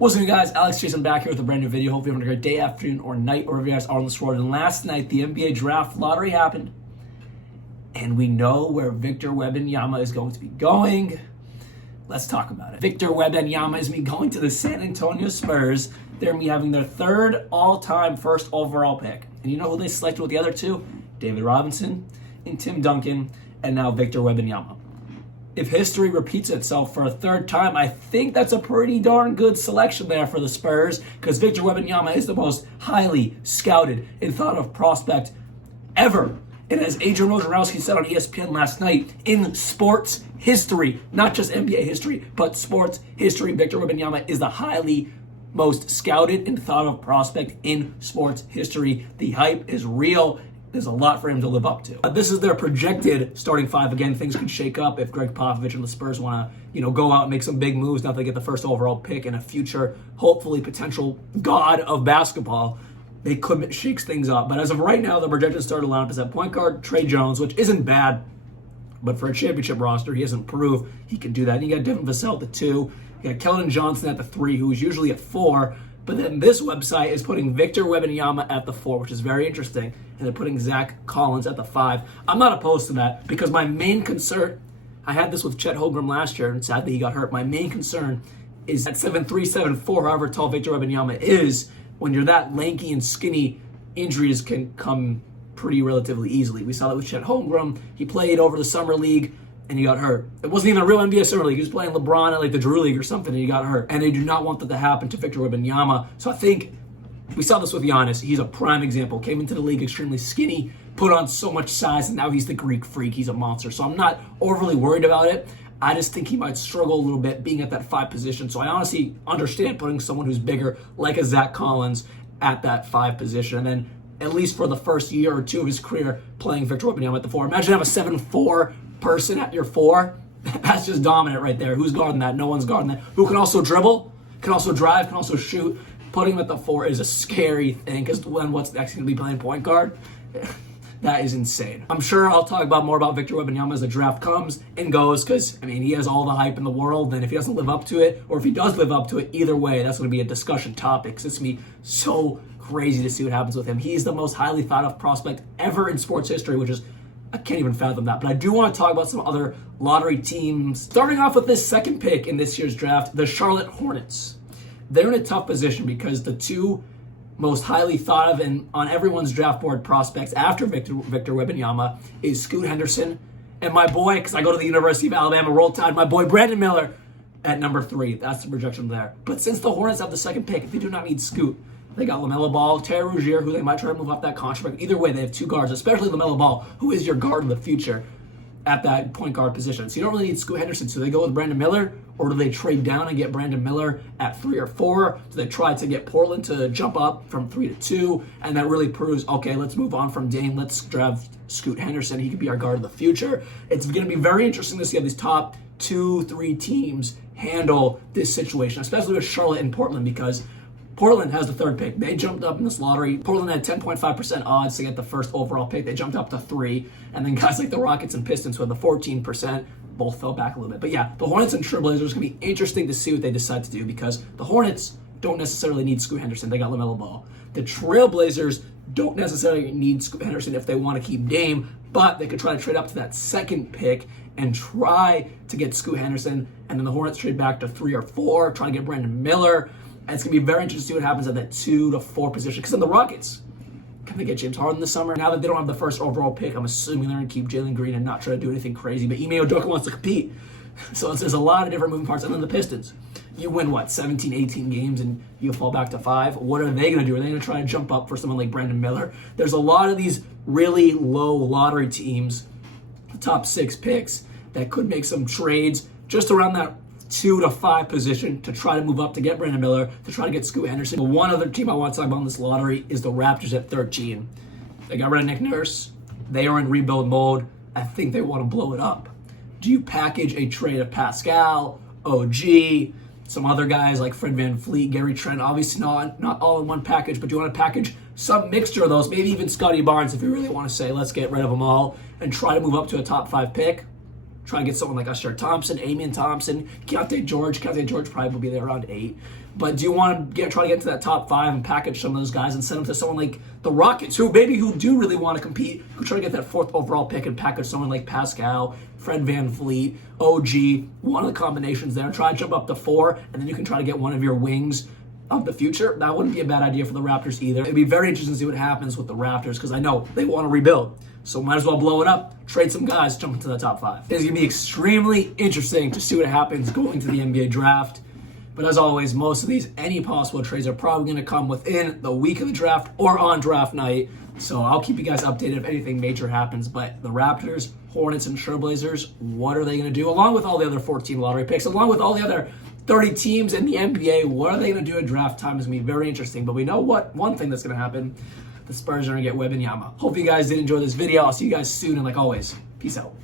What's up, guys? Alex Jason back here with a brand new video. Hope you're having a great day, afternoon, or night, wherever you guys are on this world. And last night, the NBA draft lottery happened, and we know where Victor Wembanyama is going to be going. Let's talk about it. Victor Wembanyama is going to the San Antonio Spurs. They're going to be having their third all-time first overall pick. And you know who they selected with the other two? David Robinson and Tim Duncan, and now Victor Wembanyama. If history repeats itself for a third time, I think that's a pretty darn good selection there for the Spurs, because Victor Wembanyama is the most highly scouted and thought of prospect ever. And as Adrian Wojnarowski said on ESPN last night, in sports history, not just NBA history, but sports history, Victor Wembanyama is the highly most scouted and thought of prospect in sports history. The hype is real. There's a lot for him to live up to. This is their projected starting five. Again, things can shake up if Greg Popovich and the Spurs want to, go out and make some big moves now that they get the first overall pick and a future, hopefully potential god of basketball. They could shake things up. But as of right now, the projected starting lineup is at point guard, Trey Jones, which isn't bad. But for a championship roster, he hasn't proved he can do that. And you got Devin Vassell at the 2. You got Keldon Johnson at the 3, who is usually at 4. But then this website is putting Victor Wembanyama at the 4, which is very interesting. And they're putting Zach Collins at the 5. I'm not opposed to that, because my main concern, I had this with Chet Holmgren last year, and sadly he got hurt. My main concern is that 7'3", 7'4", however tall Victor Wembanyama is, when you're that lanky and skinny, injuries can come pretty relatively easily. We saw that with Chet Holmgren. He played over the summer league, and he got hurt. It wasn't even a real NBA Summer League. He was playing LeBron at the Drew League or something, and he got hurt. And they do not want that to happen to Victor Wembanyama. So I think we saw this with Giannis. He's a prime example. Came into the league extremely skinny, put on so much size, and now he's the Greek freak. He's a monster. So I'm not overly worried about it. I just think he might struggle a little bit being at that 5 position. So I honestly understand putting someone who's bigger, like a Zach Collins, at that 5 position. And then at least for the first year or two of his career, playing Victor Wembanyama at the 4. Imagine have a 7'4" person at your 4. That's just dominant right there. Who's guarding that? No one's guarding that. Who can also dribble, can also drive, can also shoot. Putting him at the 4 is a scary thing, because when what's next going to be playing point guard? That is insane. I'm sure I'll talk more about Victor Wembanyama as the draft comes and goes, because, he has all the hype in the world, and if he doesn't live up to it, or if he does live up to it, either way, that's going to be a discussion topic, because it's going to be so crazy to see what happens with him. He's the most highly thought of prospect ever in sports history, which is, I can't even fathom that. But I do want to talk about some other lottery teams. Starting off with this second pick in this year's draft, the Charlotte Hornets. They're in a tough position because the two most highly thought of and on everyone's draft board prospects after Victor Wembanyama is Scoot Henderson and my boy, because I go to the University of Alabama, Roll Tide, my boy Brandon Miller at number 3. That's the projection there. But since the Hornets have the second pick, they do not need Scoot. They got LaMelo Ball, Terry Rozier, who they might try to move off that contract. Either way, they have 2 guards, especially LaMelo Ball, who is your guard of the future at that point guard position. So you don't really need Scoot Henderson. So they go with Brandon Miller, or do they trade down and get Brandon Miller at 3 or 4? Do they try to get Portland to jump up from 3 to 2? And that really proves, okay, let's move on from Dame. Let's draft Scoot Henderson. He could be our guard of the future. It's going to be very interesting to see how these top 2-3 teams handle this situation, especially with Charlotte and Portland, because Portland has the 3rd pick. They jumped up in this lottery. Portland had 10.5% odds to get the first overall pick. They jumped up to 3. And then guys like the Rockets and Pistons who had the 14% both fell back a little bit. But yeah, the Hornets and Trailblazers is going to be interesting to see what they decide to do, because the Hornets don't necessarily need Scoot Henderson. They got LaMelo Ball. The Trailblazers don't necessarily need Scoot Henderson if they want to keep Dame, but they could try to trade up to that 2nd pick and try to get Scoot Henderson. And then the Hornets trade back to 3 or 4, try to get Brandon Miller. And it's going to be very interesting to see what happens at that 2 to 4 position. Because then the Rockets, can they get James Harden this summer? Now that they don't have the first overall pick, I'm assuming they're going to keep Jalen Green and not try to do anything crazy. But Ime Udoka wants to compete. So there's a lot of different moving parts. And then the Pistons. You win, 17, 18 games, and you fall back to 5. What are they going to do? Are they going to try to jump up for someone like Brandon Miller? There's a lot of these really low lottery teams, the top 6 picks, that could make some trades just around that 2 to 5 position to try to move up to get Brandon Miller, to try to get Scoot Henderson. But one other team I want to talk about in this lottery is the Raptors at 13. They got rid of Nick Nurse. They are in rebuild mode. I think they want to blow it up. Do you package a trade of Pascal, OG, some other guys like Fred VanVleet, Gary Trent? Obviously not all in one package, but do you want to package some mixture of those? Maybe even Scotty Barnes if you really want to say, let's get rid of them all and try to move up to a top 5 pick. Try to get someone like Usher Thompson, Amen Thompson, Keontae George. Keontae George probably will be there around 8. But do you want to try to get into that top 5 and package some of those guys and send them to someone like the Rockets, who do really want to compete, who try to get that 4th overall pick and package someone like Pascal, Fred VanVleet, OG, one of the combinations there. Try to jump up to 4, and then you can try to get one of your wings of the future. That wouldn't be a bad idea for the Raptors either. It'd be very interesting to see what happens with the Raptors because I know they want to rebuild. So might as well blow it up, trade some guys, jump into the top 5. It's going to be extremely interesting to see what happens going to the NBA draft. But as always, most of these, any possible trades are probably going to come within the week of the draft or on draft night. So I'll keep you guys updated if anything major happens. But the Raptors, Hornets, and Trailblazers, what are they going to do? Along with all the other 14 lottery picks, along with all the other 30 teams in the NBA, what are they going to do at draft time is going to be very interesting. But we know one thing that's going to happen. The Spurs are going to get Wembanyama. Hope you guys did enjoy this video. I'll see you guys soon, and like always, peace out.